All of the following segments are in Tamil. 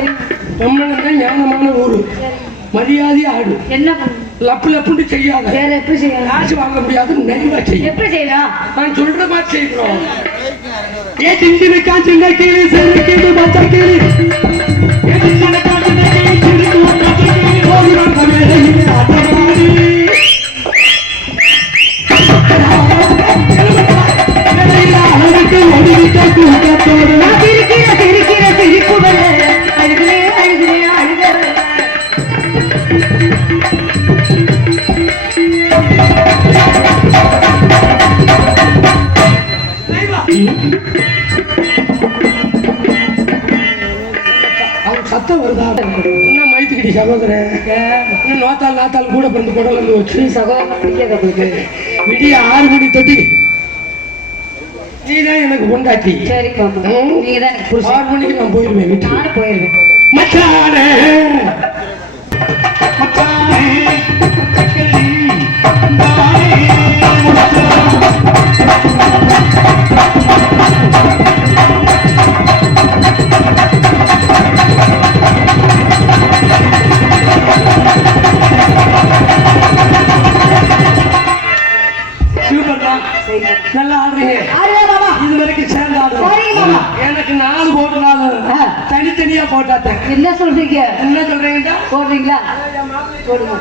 சரி நம்மளும் தான் ஞானமான ஊரு. மரியாதை ஆடு. என்ன லப்பு லப்புன்னு செய்யாத. வேற எப்படி செய்யலாம்? காசு வாங்க முடியாது நெறிவா செய்யும். எப்படி செய்யலாம்? நான் சொல்ற மாதிரி செய்கிறோம் ஏ கீழே செருக்கிடு மச்ச கீழே ஏ காஞ்சின கீழே மச்ச கீழே கூட்டத்தோடு நான் சிரிக்கிற நீ சகோதரன் பிடிக்காத உங்களுக்கு விடிய ஆறு மணி தொட்டி. நீதான் எனக்கு பொண்டாட்டி. சரி பாப்பா நீங்க தான் எனக்கு ஆறு மணிக்கு நான் போயிருவேன் வீட்டுக்கு நானும் போயிருவேன். மச்சானே. மச்சானே. மக்களே, தானே, சூப்பர் போடுங்க.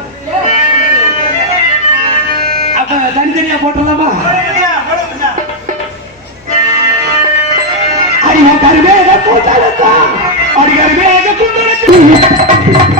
அப்ப தனித்தனியா போட்டலாமா அடிவா கருவேக கூட்டலக்கா அடி கருவேக கூட்டலக்கா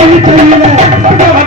மரகரிசி தொழிற்சையில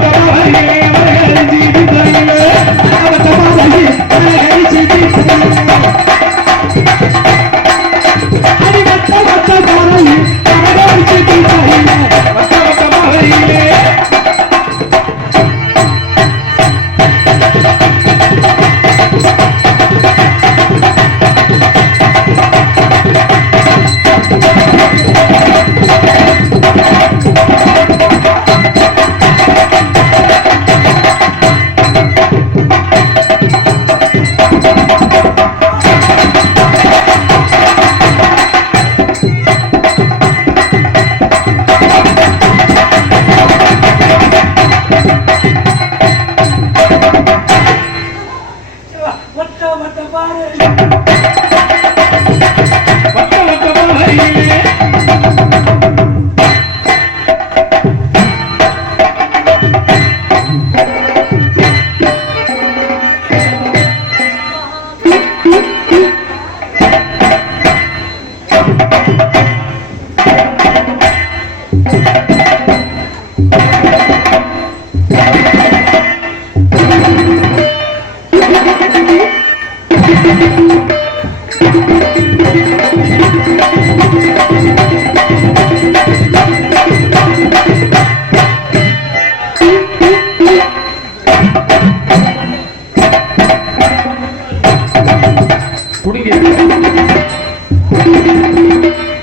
குடிங்க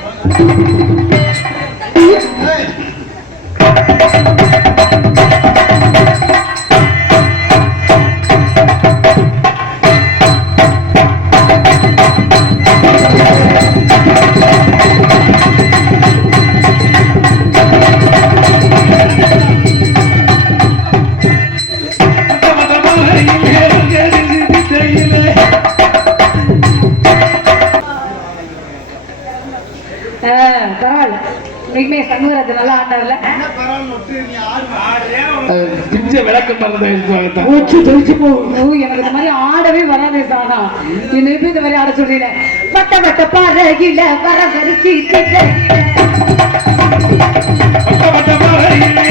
வட்ட மூச்சு தெளிச்சு போகும் எனக்கு இந்த மாதிரி ஆடவே வராதே சானா என்ன எப்படி இந்த மாதிரி ஆட சொல்றீங்க? பட்ட பட்ட பாறையில வர வரிசி வட்ட வட்ட பாறையிலே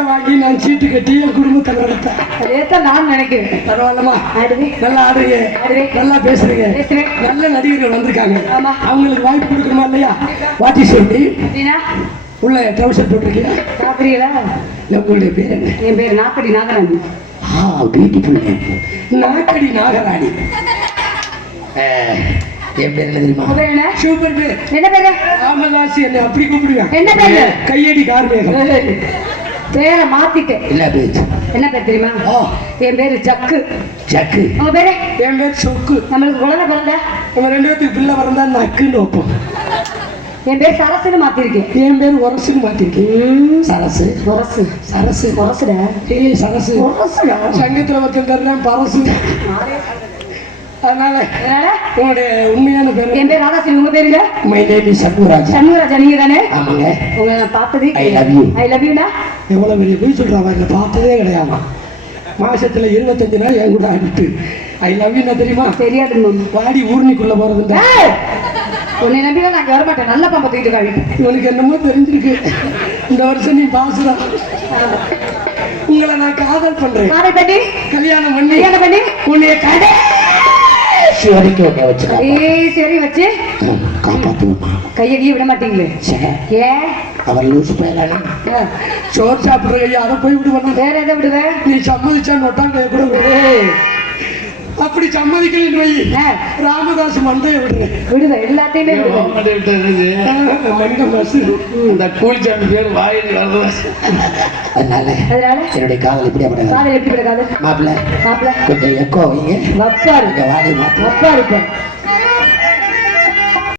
காசை வாங்கி நான் சீட்டு கட்டி என் குடும்பத்தை நடத்தேன் அதேதான் நான் நினைக்கிறேன். பரவாயில்லமா நல்லா ஆடுறீங்க. நல்லா பேசுறீங்க. நல்ல நடிகர்கள் வந்திருக்காங்க. அவங்களுக்கு வாய்ப்பு கொடுக்கணுமா இல்லையா? வாட்டி சொல்லி அப்படின்னா உள்ள ட்ரௌசர் போட்டிருக்கீங்க சாப்பிடுறீங்களா? இல்லை உங்களுடைய பேர் என்ன? என் பேர் நாப்படி நாகராணி. ஆ பியூட்டிஃபுல் நாக்கடி நாகராணி. என் பேர் என்ன தெரியுமா? பேர் என்ன? சூப்பர் பேர். என்ன பேரு? ராமதாஸ் என்னை அப்படி கூப்பிடுவேன். என்ன பேரு? கையடி கார்மேகம். பேரை மாத்திட்டேன். என்ன பேர்? என்ன பேர் தெரியுமா? என் பேரு ஜக்கு. ஜக்கு. உங்க பேரு? என் பேர் சொக்கு. நம்மளுக்கு குழந்தை பிறந்த? நம்ம ரெண்டு பேத்துக்கு பிள்ளை பிறந்தா நக்குன்னு வைப்போம். என் பேர் சரசுன்னு மாத்திருக்கேன். என் பேர் உரசுன்னு மாத்திருக்கேன். சரசு. உரசு. சரசு. உரசுட? ஏய் சரசு. உரசுடா? சங்கத்துல தர்றேன் பரசு. அதனால அதனால? உங்களுடைய உண்மையான பேர் என் பேர் ராதாசிங் உங்க பேருங்க my name is Shanmugaraj Shanmugaraja நீங்க தானே ஆமாங்க. உங்களை நான் பார்த்தது I love you. I love யூடா எவ்வளவு பெரிய போய் சொல்றாங்க இதை பார்த்ததே கிடையாமா மாசத்துல இருபத்தஞ்சு நாள் என் கூட ஆடிட்டு ஐ லவ் யூ தெரியுமா? தெரியாது வாடி ஊர்னிக்குள்ள ஏய், உன்னை நம்பிதான் நான் வர மாட்டேன் நல்ல பாம்பை தூக்கிட்டு இருக்காங்க இவனுக்கு என்னமோ தெரிஞ்சிருக்கு. இந்த வருஷம் நீ பாசுதான் உங்களை நான் காதல் பண்றேன். கல்யாணம் பண்ணி? கல்யாணம் பண்ணி? உன்னைய கடைசி வரைக்கும் உன்னை வச்சு ஏய் சரி வச்சு. காப்பாற்றுவோமா கையை கீழ விட மாட்டீங்களே. சே ஏன் அவர் லூசு போயிடலாம் சோறு சாப்பிடுற அதை போய் விடுவேன். வேற எதை விடுவேன் நீ சம்மதிச்சா நொட்டான் கையை கூட விடு. அப்படி சம்மதிக்கலன்னு வை ராமதாஸ் மண்டையை விடுறேன். விடுவேன் எல்லாத்தையுமே இந்த கூலிச்சாமி பேர் வாயில் அதனால அதனால? என்னுடைய காதல் அப்படி காதல் எப்படி கிடக்காது மாப்பிள்ள மாப்பிள்ள. கொஞ்சம் எக்கோ வைங்க. வப்பா இருக்கு வாடி மாப்பிள்ள. வப்பா இருப்பேன்